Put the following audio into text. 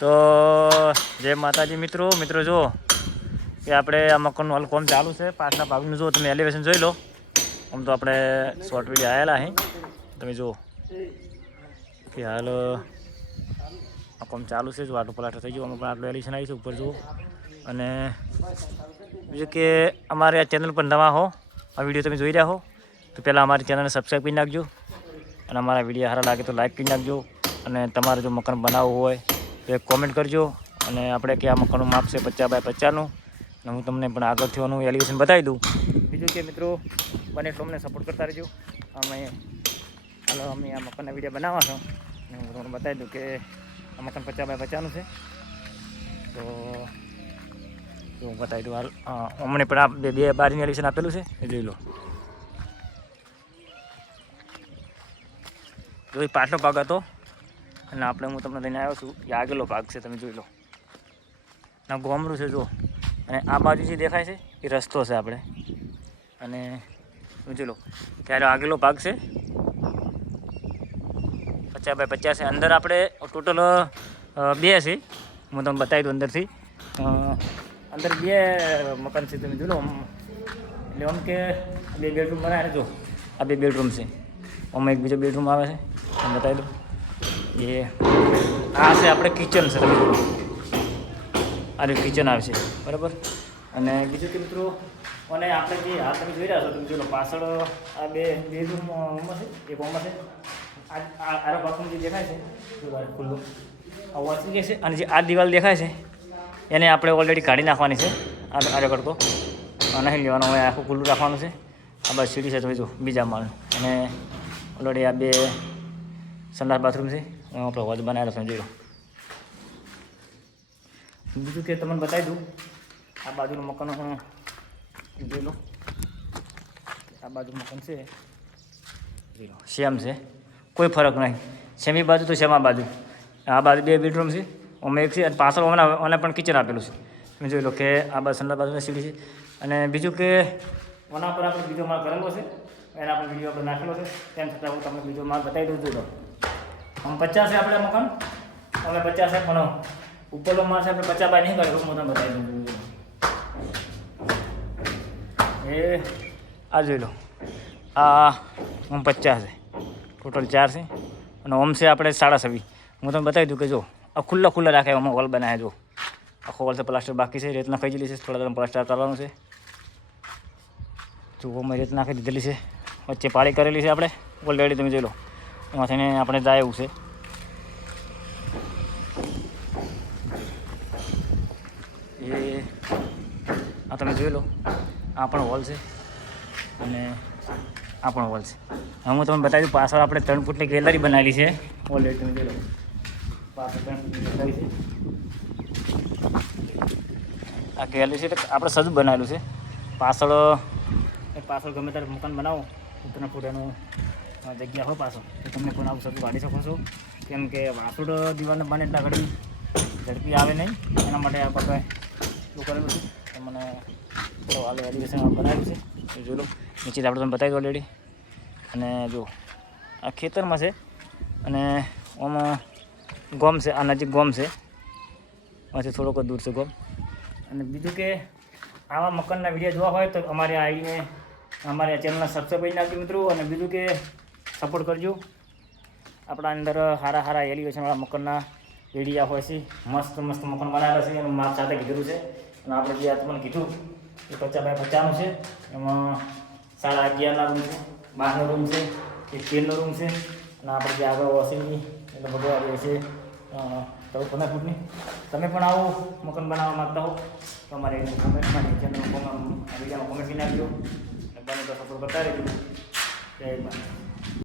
તો જય માતાજી મિત્રો જો કે આપણે આ મકાનનું હાલ કોમ ચાલુ છે. પાછલા ભાગનું જો તમે એલિવેશન જોઈ લો. આમ તો આપણે શોર્ટ વિડીયો આવેલા અહીં તમે જુઓ કે હાલ આ કોમ ચાલુ છે. જો આટલું પ્લાસ્ટર થઈ ગયું, અમે પણ આટલું એલિવેશન આવી છે ઉપર જુઓ. અને બીજું કે અમારે આ ચેનલ પર નવા હો, આ વિડીયો તમે જોઈ રહ્યા હો તો પહેલાં અમારી ચેનલને સબસ્ક્રાઈબ કરી નાખજો. અને અમારા વિડીયો સારા લાગે તો લાઈક કરી નાખજો. અને તમારે જો મકાન બનાવવું હોય તો એક કોમેન્ટ કરજો. અને આપણે કે આ મકાનનું માપ છે 50 બાય 50નું. અને હું તમને પણ આગળથી આનું એલિવેશન બતાવી દઉં. બીજું કે મિત્રો બને તો અમને સપોર્ટ કરતા રહેજો. અમે આ મકાનના વિડીયો બનાવવા છો અને હું તમને બતાવી દઉં કે આ મકાન 50 બાય 50નું છે. તો હું બતાવી દઉં હાલ. અમને પણ આ બે બારીનું એલિવેશન આપેલું છે એ જોઈ લો. જો એ પાછલો ભાગ હતો અને હું તમને લઈને આવ્યો છું. એ આગળનો ભાગ છે, તમે જોઈ લો. ના ગોમરું છે જો. અને આ બાજુ જે દેખાય છે એ રસ્તો છે આપણે. અને જોઈ લો ત્યારે આગળનો ભાગ છે 50 બાય 50 છે. અંદર આપણે ટોટલ 2 છે. હું તમને બતાવી દઉં અંદરથી. અંદર 2 મકાન છે, તમે જોઈ લો. એટલે આમ કે 2 બેડરૂમ બનાવે જો. આ 2 બેડરૂમ છે. આમાં એક બીજો બેડરૂમ આવે છે, તમે બતાવી દઉં. એ આ છે આપણે કિચન છે, તમે જોઈ લો. આ કિચન આવે છે બરાબર. અને બીજું કે મિત્રો અને આપણે જે આ તમે જોઈ રહ્યા છો તમે જોઈ લો પાછળ આ 2 બેડરૂમ છે, એક ઓમાં છે. આ બાથરૂમ જે દેખાય છે ખુલ્લું આ વોશિંગ છે. અને જે આ દિવાલ દેખાય છે એને આપણે ઓલરેડી કાઢી નાખવાની છે. આ કરતો નહીં લેવાનો હોય, આખું ખુલ્લું રાખવાનું છે. આ બસ સીડી છે, તમે જો બીજા માળનું. અને ઓલરેડી આ 2 સંડાસ બાથરૂમ છે. આપણે હોજ બનાવેલો છે, જોઈ લો. બીજું કે તમને બતાવી દઉં આ બાજુનું મકાન જોઈ લો. આ બાજુ મકાન છે જોઈ લો, સેમ છે, કોઈ ફરક નહીં. સેમી બાજુ તો સેમ આ બાજુ. આ બાજુ 2 બેડરૂમ છે, અમે એક છે. અને પાછળ મને પણ કિચન આપેલું છે, તમે જોઈ લો. કે આ બાજુ સંડાસ બાજુની સીડી છે. અને બીજું કે ઓના પર આપણે બીજો માળ કરેલો છે, એના પણ વિડીયો આપણે નાખેલો છે. તેમ છતાં હું તમને બીજો માળ બતાવી દઉં. જોઈ લો આમ 50 છે આપણે મકાન, અમે 50 છે. પણ ઉપરનો માળ છે આપણે 50 બાય નહીં કરે, હું તમને બતાવી દઉં. એ આ જોઈ લો. આ 50 છે, ટોટલ 4 છે. અને ઓમ છે આપણે 26.5. હું તમને બતાવી દઉં કે જો આ ખુલ્લા રાખે. એમાં હોલ બનાવે જો. આખો હોલ છે, પ્લાસ્ટર બાકી છે. રેત નાખી દીધી છે, થોડા દર પ્લાસ્ટર કરવાનું છે. ચૂકોમાં રેત નાખી દીધેલી છે, વચ્ચે પાળી કરેલી છે આપણે ઓલરેડી, તમે જોઈ લો. એમાંથી આપણે જાય એવું છે. એ આ તમે જોઈ લો. આ પણ હોલ છે અને આ પણ હોલ છે. હું તમને બતાવી દઉં પાછળ આપણે 3 ફૂટની ગેલેરી બનાવેલી છે ઓલરેડી, તમે જોઈ લો. પાછળ 3 ફૂટની ગેલેરી છે. આ ગેલેરી છે આપણે સજુ બનાવેલું છે. પાછળ ગમે ત્યારે મકાન બનાવો 3 ફૂટ એનું જગ્યા હોય પાછળ તો તમે પણ આવું સજુ કાઢી શકો છો. કેમ કે વાસુડ દિવાલને બને એટલા ઘડી ઝડપી આવે નહીં, એના માટે આ પકડે શું કરેલું છે. તો મને થોડો હાલ એલિવેશન બનાવ્યું છે, એ જોઈ લો. નીચે આપણે તમે બતાવી દો ઓલરેડી. અને જો આ ખેતરમાં છે અને આમાં ગોમ છે. આ નજીક ગોમ છે, આથી થોડોક દૂર છે ગોમ. અને બીજું કે આવા મકાનના વિડીયો જોવા હોય તો અમારે આવીને અમારી ચેનલને સબસ્ક્રાઈબ કરી નાખજો મિત્રો. અને બીજું કે સપોર્ટ કરજો. આપણા અંદર સારા એલિવેશનવાળા મકાનના વિડીયા હોય છે. મસ્ત મકાન બનાવેલા છે, એનું માપ સાથે કીધેલું છે. અને આપણે જે આ તમને કીધું એ 50 બાય 50નું છે. એમાં 11.5ના રૂમ છે, 12નો રૂમ છે, એક 13નો રૂમ છે. અને આપણે જે આગળ વોશિંગની એટલે બધું આવી છે 15 ફૂટની. તમે પણ આવું મકાન બનાવવા માગતા હો તો અમારે કમેન્ટમાં વિડીયોમાં કોમેન્ટ કરી નાખજો. બને તો સપોર્ટ કરતા રહેજો. જય માતા.